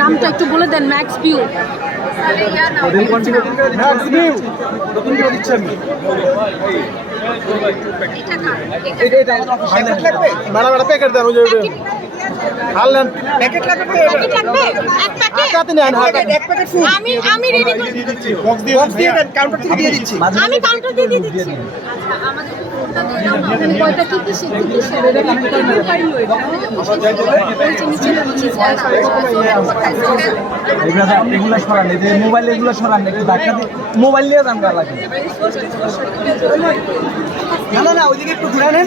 নামটা একটু বলে দেন। Max View. ম্যাক্স ভিউ নতুন করে দিচ্ছি আমি। ম্যাডাম একটা প্যাকেট দেন। ওই যে হারলেন প্যাকেট লাগবে। প্যাকেট লাগবে এক প্যাকেট। হাতে নেন হাতে। আমি রেডি করে দিচ্ছি। বক্স দিয়ে দেন, কাউন্টার থেকে দিয়ে দিচ্ছি। আমি কাউন্টার দিয়ে দিচ্ছি। আচ্ছা আমাদের ফোনটা দিয়ে দাও না। এখানে কয়টা কি কি সেটা পাইলো এটা। নিচে নিচে এগুলো সরান, এই যে মোবাইল এগুলো সরান, একটু ধাক্কা দিয়ে মোবাইল নিয়ে দাম লাগে। না না ওইদিকে একটু ঘুরে নেন।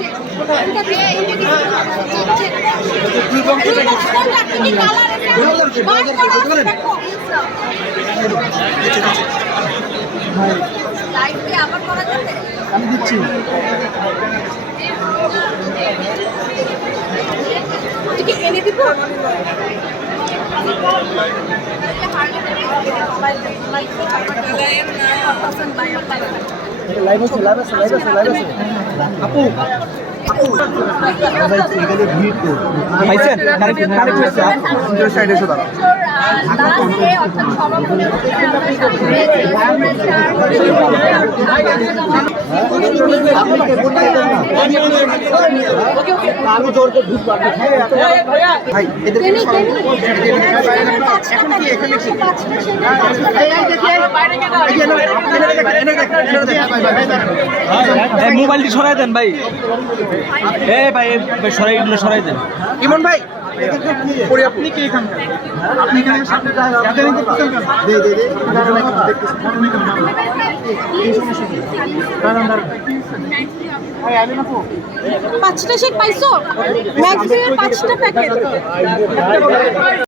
আমি দিচ্ছি। এনে দিব। লাইভ আছে লাইভ আছে লাইভ আছে লাইভ আছে। আপু পাইছেন কানেক্ট হয়েছে আপনাদের সাইডে এসে দাঁড়ান। আমি জোর করে ঢুকবো ভাই এদের এখন কি এখানে কি মোবাইলটি সরাই দেন ভাই। ভাই সরাই এগুলো সরাই দেন। ইমন ভাই আপনি কি এখানকার? আপনি এখানে সামনে দে দে দে 5টা সেট পাইছো? ম্যাক্স ভিউ এর 5টা প্যাকেট।